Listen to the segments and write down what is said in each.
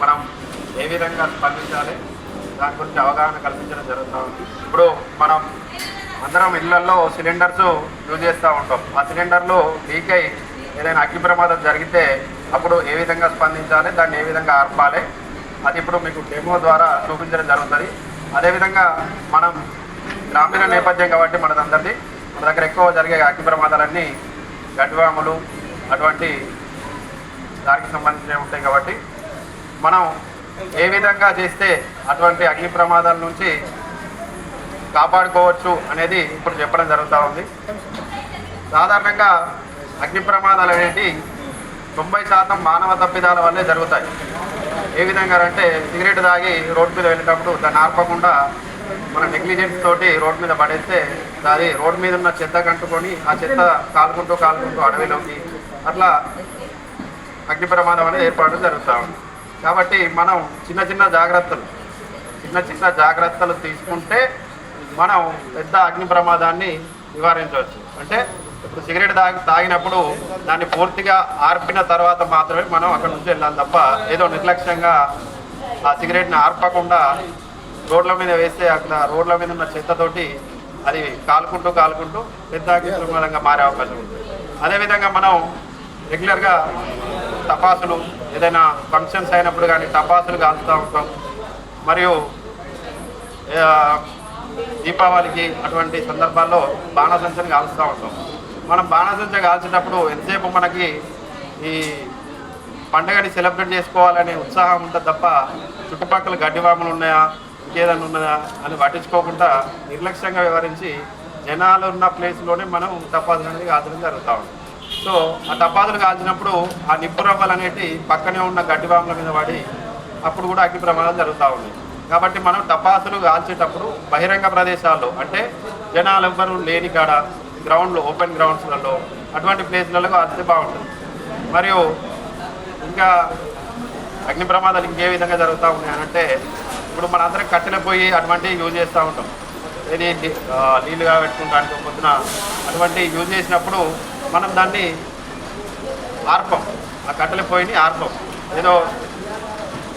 మనం ఏ విధంగా స్పందించాలి దాని గురించి అవగాహన కల్పించడం జరుగుతూ ఉంది. ఇప్పుడు మనం అందరం ఇళ్లలో సిలిండర్స్ యూజ్ చేస్తూ ఉంటాం. ఆ సిలిండర్లు లీక్ అయి ఏదైనా అగ్ని ప్రమాదం జరిగితే అప్పుడు ఏ విధంగా స్పందించాలి, దాన్ని ఏ విధంగా ఆర్పాలి, అది ఇప్పుడు మీకు డెమో ద్వారా చూపించడం జరుగుతుంది. అదేవిధంగా మనం గ్రామీణ నేపథ్యం కాబట్టి మన దగ్గర ఎక్కువ జరిగే అగ్ని ప్రమాదాలన్నీ గడ్డివాములు అటువంటి దానికి సంబంధించినవి ఉంటాయి. కాబట్టి మనం ఏ విధంగా చేస్తే అటువంటి అగ్ని ప్రమాదాల నుంచి కాపాడుకోవచ్చు అనేది ఇప్పుడు చెప్పడం జరుగుతూ ఉంది. సాధారణంగా అగ్ని ప్రమాదాలు అనేవి 90% మానవ తప్పిదాల వల్లే జరుగుతాయి. ఏ విధంగా అంటే సిగరెట్ తాగి రోడ్డు మీద వెళ్ళేటప్పుడు దాన్ని ఆర్పకుండా మన నెగ్లిజెన్స్ తోటి రోడ్డు మీద పడేస్తే అది రోడ్డు మీద ఉన్న చెత్త కంటుకొని ఆ చెత్త కాలుకుంటూ అడవిలోకి అట్లా అగ్ని ప్రమాదం అనేది ఏర్పడడం జరుగుతూ ఉంది. కాబట్టి మనం చిన్న చిన్న జాగ్రత్తలు తీసుకుంటే మనం పెద్ద అగ్ని ప్రమాదాన్ని నివారించవచ్చు. అంటే ఇప్పుడు సిగరెట్ తాగినప్పుడు దాన్ని పూర్తిగా ఆర్పిన తర్వాత మాత్రమే మనం అక్కడ నుంచి వెళ్ళాలి తప్ప ఏదో నిర్లక్ష్యంగా ఆ సిగరెట్ని ఆర్పకుండా రోడ్ల మీద వేస్తే అక్కడ రోడ్ల మీద ఉన్న చెత్తతోటి అది కాలుకుంటూ పెద్ద అగ్ని ప్రమాదంగా మారే అవకాశం ఉంది. అదేవిధంగా మనం రెగ్యులర్గా టపాసులు ఏదైనా ఫంక్షన్స్ అయినప్పుడు కానీ టపాసులు కాల్చుతూ ఉంటాం. మరియు దీపావళికి అటువంటి సందర్భాల్లో బాణసంచని కాల్చుతూ ఉంటాం. మనం బాణసంచ కాల్చేటప్పుడు ఎంతసేపు మనకి ఈ పండుగని సెలబ్రేట్ చేసుకోవాలనే ఉత్సాహం ఉంటుంది తప్ప చుట్టుపక్కల గడ్డివాములు ఉన్నాయా ఇంకేదైనా ఉన్నదా అని పట్టించుకోకుండా నిర్లక్ష్యంగా వ్యవహరించి జనాలు ఉన్న ప్లేస్లోనే మనం టపాసులు అనేది కాల్చడం జరుగుతూ ఉంది. సో ఆ టపాసులు కాల్చినప్పుడు ఆ నిప్పు రవ్వలు అనేవి పక్కనే ఉన్న గడ్డివాముల మీద పడి అప్పుడు కూడా అగ్ని ప్రమాదాలు జరుగుతూ ఉన్నాయి. కాబట్టి మనం టపాసులు కాల్చేటప్పుడు బహిరంగ ప్రదేశాల్లో అంటే జనాలు ఎవ్వరూ లేని కాడ గ్రౌండ్లో ఓపెన్ గ్రౌండ్స్లలో అటువంటి ప్లేస్లలో కాల్చితే బాగుంటుంది. మరియు ఇంకా అగ్ని ప్రమాదాలు ఇంకే విధంగా జరుగుతూ ఉన్నాయి అంటే ఇప్పుడు మనందరం కట్టెల పొయ్యి అటువంటివి యూజ్ చేస్తూ ఉంటాం. ఏది నీళ్ళుగా పెట్టుకుంటానికి పొద్దున అటువంటివి యూజ్ చేసినప్పుడు మనం దాన్ని ఆర్పం, ఆ కట్టెల పొయ్యిని ఆర్పం. ఏదో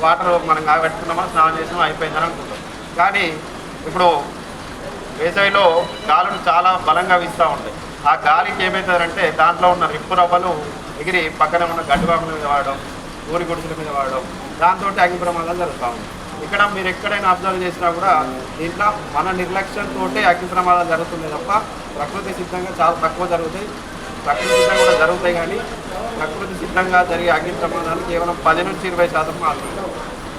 వాటర్ మనం పెట్టుకున్నామా స్నానం చేసినామా అయిపోయిందని అనుకుంటాం. కానీ ఇప్పుడు వేసవిలో గాలులు చాలా బలంగా వీస్తూ ఉంటాయి. ఆ గాలికి ఏమవుతుందంటే దాంట్లో ఉన్న నిప్పు రవ్వలు ఎగిరి పక్కన ఉన్న గడ్డివాముల మీద వాడడం, ఊరి గుడిసెల మీద వాడడం, దాంతో అగ్ని ప్రమాదాలు జరుగుతూ ఉంటాయి. ఇక్కడ మీరు ఎక్కడైనా అబ్జర్వ్ చేసినా కూడా దీంట్లో మన నిర్లక్ష్యంతో అగ్ని ప్రమాదాలు జరుగుతుంది తప్ప ప్రకృతి సిద్ధంగా చాలా తక్కువ జరుగుతాయి. ప్రకృతి సిద్ధంగా కూడా జరుగుతాయి కానీ ప్రకృతి సిద్ధంగా జరిగే అగ్ని ప్రమాదాలు కేవలం 10 నుంచి 20% మాత్రమే.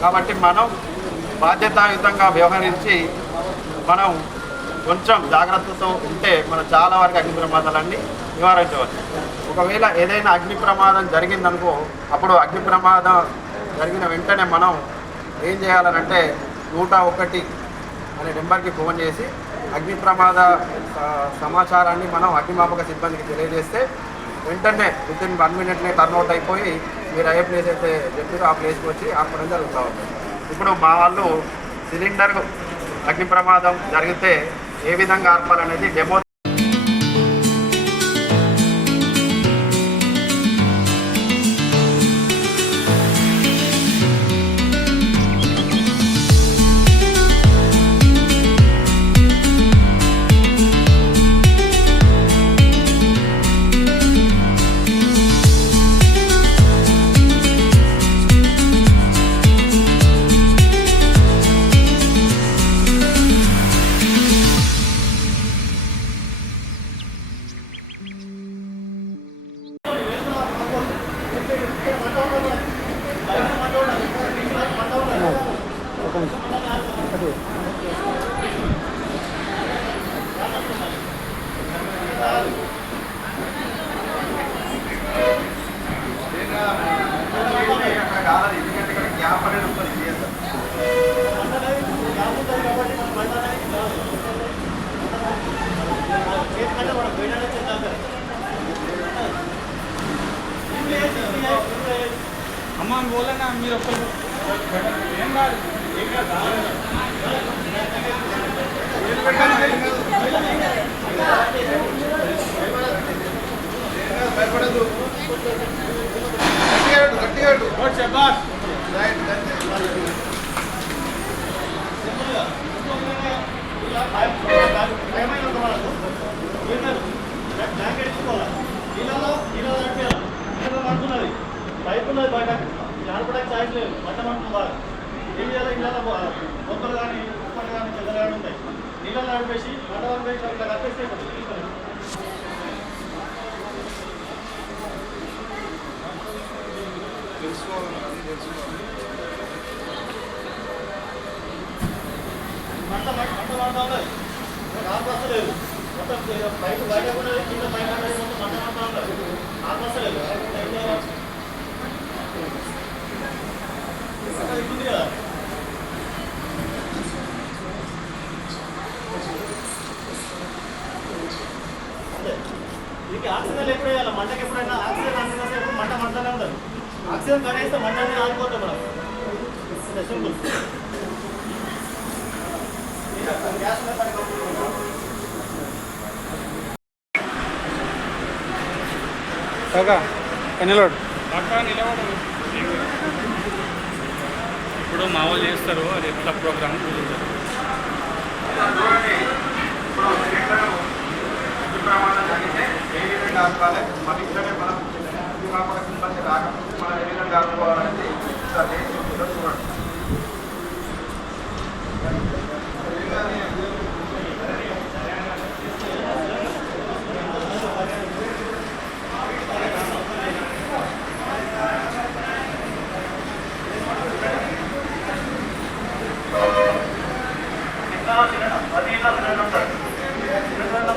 కాబట్టి మనం బాధ్యతాయుతంగా వ్యవహరించి మనం కొంచెం జాగ్రత్తతో ఉంటే మనం చాలా వరకు అగ్ని ప్రమాదాలన్నీ నివారించవచ్చు. ఒకవేళ ఏదైనా అగ్ని ప్రమాదం జరిగిందనుకో అప్పుడు అగ్ని ప్రమాదం జరిగిన వెంటనే మనం ఏం చేయాలనంటే 101 అనే నెంబర్కి ఫోన్ చేసి అగ్ని ప్రమాద సమాచారాన్ని మనం అగ్నిమాపక సిబ్బందికి తెలియజేస్తే వెంటనే వితిన్ 1 minute టర్న్అవుట్ అయిపోయి మీరు ఏ ప్లేస్ అయితే చెప్పారో ఆ ప్లేస్కి వచ్చి ఆపడం జరుగుతూ ఉంటుంది. ఇప్పుడు మా వాళ్ళు సిలిండర్ అగ్ని ప్రమాదం జరిగితే ఏ విధంగా ఆర్పాలనేది డెమో अम्मा बोले ना मेरे గట్టిగా గట్టిగా ఉన్నది బయట ఆడపడానికి ఛాయిస్ లేదు మంట మంటుంది బాగా ఏం చేయాలి ఇళ్ళ బొక్కలు కానీ ఉప్పలు కానీ చెద్దలు కానీ ఉంటాయి నీళ్ళని నడిపేసి మంట నడిపేసి ఇట్లా కప్పేస్తే మంట మంట ఉన్నది ఆకు వస్తలేదు మొత్తం పైపు బయట ఉన్నది కింద పైన మొత్తం మంట ఉన్నది ఆకు వస్తలేదు ఉంది కదా అదే దీనికి ఆక్సిజన్ ఎప్పుడు వేయాలి మంటకి ఎప్పుడైనా ఆక్సిజన్ ఆక్సిజన్ ఎప్పుడు మంట మంటనే ఉండదు ఆక్సిజన్ కనేస్తే మంట అనేది ఆగిపోతాం మనం అదే సింపుల్ గ్యాస్ కాకా ఎన్నిలోడు కాకా నిలబడు ఇప్పుడు మా వాళ్ళు చేస్తారు అది ఎట్లా ప్రోగ్రామ్ చూస్తారు చూడండి ఇప్పుడు అగ్ని ప్రమాదం జరిగితే ఏ విధంగా ఆడుకోవాలి మన ఇంట్లోనే మనం అగ్నిమాపక సిబ్బంది రాకపోతే మనం ఏ విధంగా ఆడుకోవాలనేది చూడండి.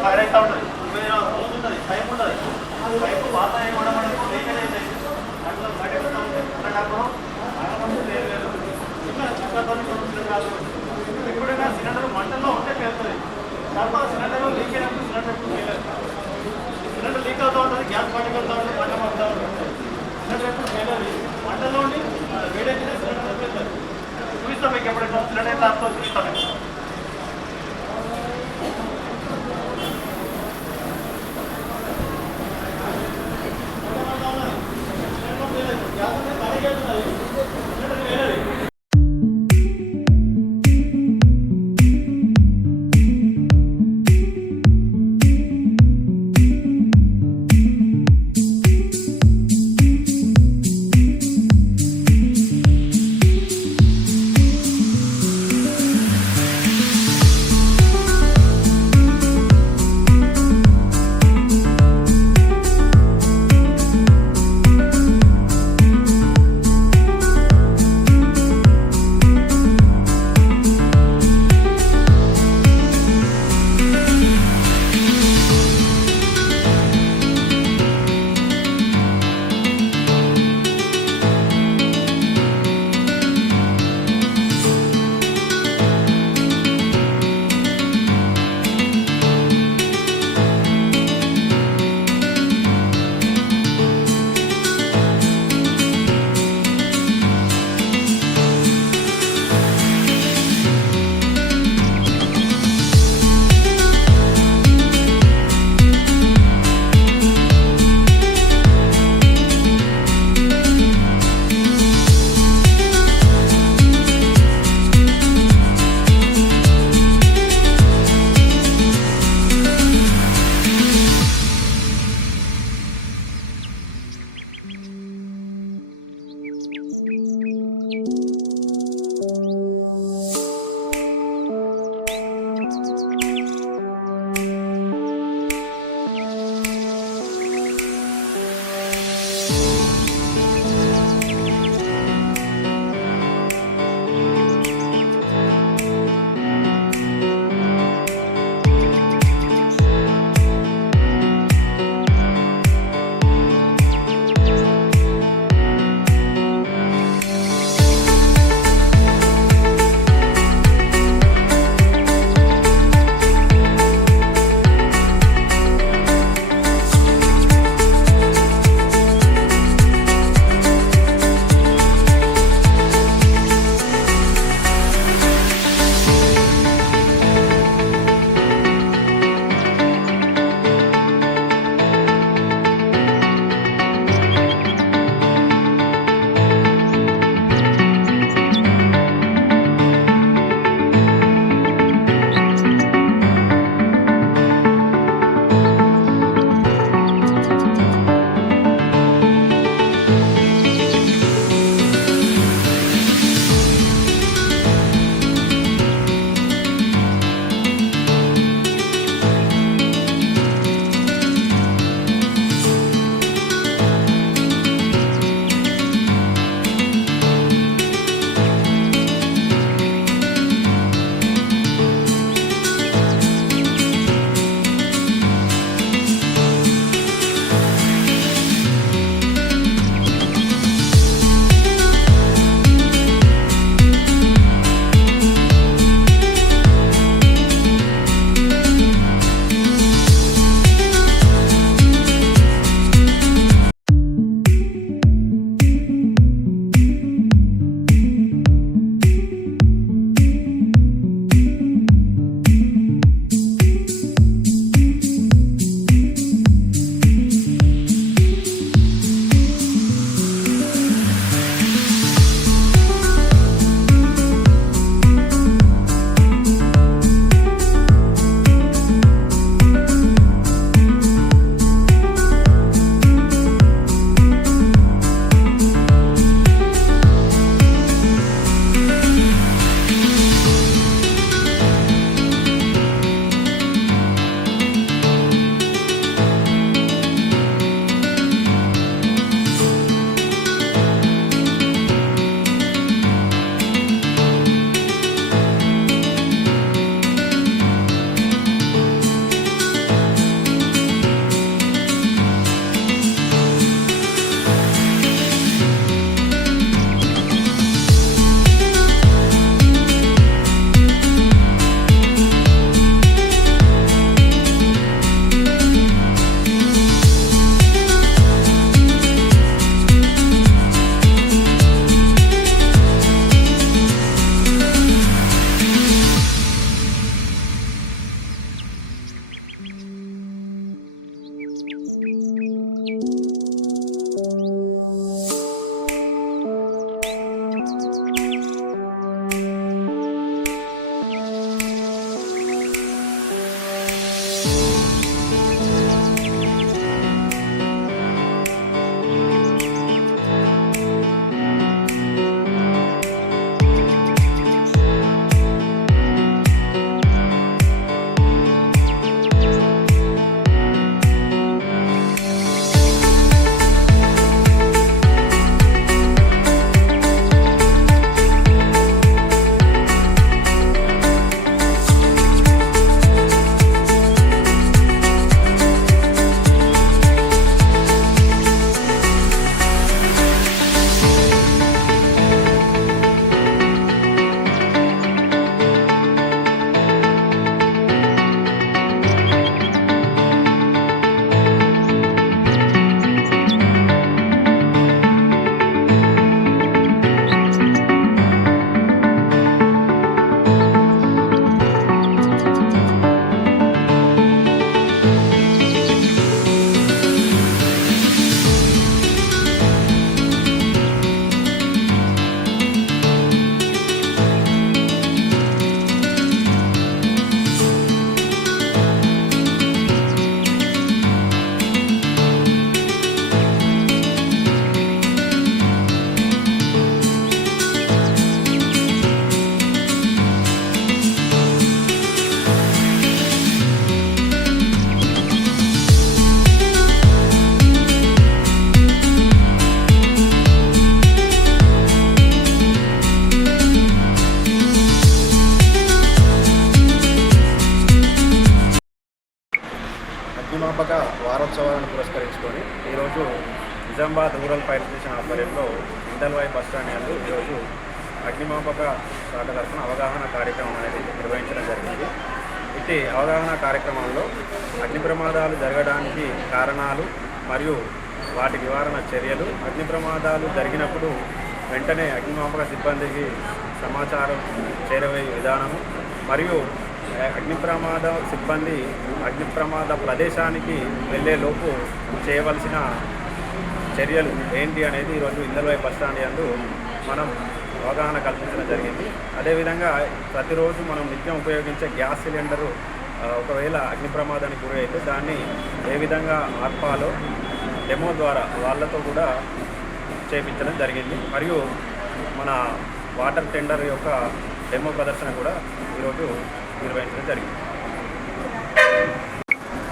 ఫైర్ అవుతూ ఉంటుంది ఉంటుంది పైపు ఉంటుంది పైపు వాతావరణం కూడా మనకు లీకేజ్ అవుతాయి అట్లా బయట ఎప్పుడైనా సిలిండర్ మంటల్లో ఉంటే పేరుతుంది తప్ప సిలిండర్ లీక్ అయినప్పుడు సిలిండర్ ఎప్పుడు పేలేదు సిలిండర్ లీక్ అవుతూ ఉంటుంది గ్యాస్ బయటకు వెళ్తూ ఉంటుంది మంట పడుతూ ఉంటుంది సిలిండర్ ఎప్పుడు పేలేదు మంటల్లో ఉండి వేడైతే సిలిండర్ పేరుతుంది చూపిస్తాం మీకు ఎప్పుడైనా సిలిండర్ దాంట్లో చూపిస్తాం మీకు రూరల్ ఫైర్ స్టేషన్ ఆధ్వర్యంలో ఇంటల్వాయి బస్ స్టాండ్ నందు ఈరోజు అగ్నిమాపక శాఖ తరఫున అవగాహన కార్యక్రమం అనేది నిర్వహించడం జరిగింది. ఇట్టి అవగాహన కార్యక్రమంలో అగ్ని ప్రమాదాలు జరగడానికి కారణాలు మరియు వాటి నివారణ చర్యలు, అగ్ని ప్రమాదాలు జరిగినప్పుడు వెంటనే అగ్నిమాపక సిబ్బందికి సమాచారం చేరవేయ విధానము మరియు అగ్ని ప్రమాద సిబ్బంది అగ్ని ప్రమాద ప్రదేశానికి వెళ్ళేలోపు చేయవలసిన చర్యలు ఏంటి అనేది ఈరోజు ఇందల్వాయి బస్ స్టాండ్ యందు మనం అవగాహన కల్పించడం జరిగింది. అదేవిధంగా ప్రతిరోజు మనం నిత్యం ఉపయోగించే గ్యాస్ సిలిండరు ఒకవేళ అగ్ని ప్రమాదానికి గురి అయితే దాన్ని ఏ విధంగా ఆర్పాలో డెమో ద్వారా వాళ్ళతో కూడా చేయించడం జరిగింది. మరియు మన వాటర్ టెండర్ యొక్క డెమో ప్రదర్శన కూడా ఈరోజు నిర్వహించడం జరిగింది.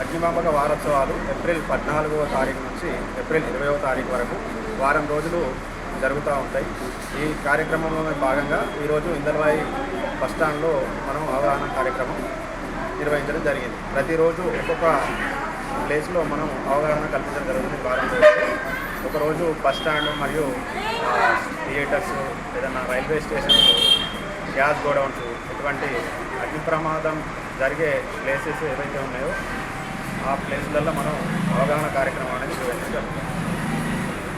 అగ్నిమాపక వారోత్సవాలు ఏప్రిల్ 14వ తారీఖు నుంచి ఏప్రిల్ 20వ తారీఖు వరకు వారం రోజులు జరుగుతూ ఉంటాయి. ఈ కార్యక్రమంలో భాగంగా ఈరోజు ఇందల్వాయి బస్టాండ్లో మనం అవగాహన కార్యక్రమం నిర్వహించడం జరిగింది. ప్రతిరోజు ఒక్కొక్క ప్లేస్లో మనం అవగాహన కల్పించడం జరుగుతుంది. వారం రోజులు ఒకరోజు బస్ స్టాండ్ మరియు థియేటర్స్, ఏదైనా రైల్వే స్టేషన్స్, గ్యాస్ గోడౌన్స్, ఇటువంటి అగ్ని ప్రమాదం జరిగే ప్లేసెస్ ఏవైతే ఉన్నాయో ఆ ప్లేస్లలో మనం అవగాహన కార్యక్రమం అనేది నిర్వహించడం జరుగుతుంది.